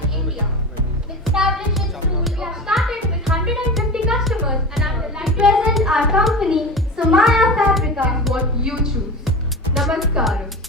in India. Established in school, we have started with 150 customers and I'm delighted to present our company, Somaya Fabrica. What you choose. Namaskaram.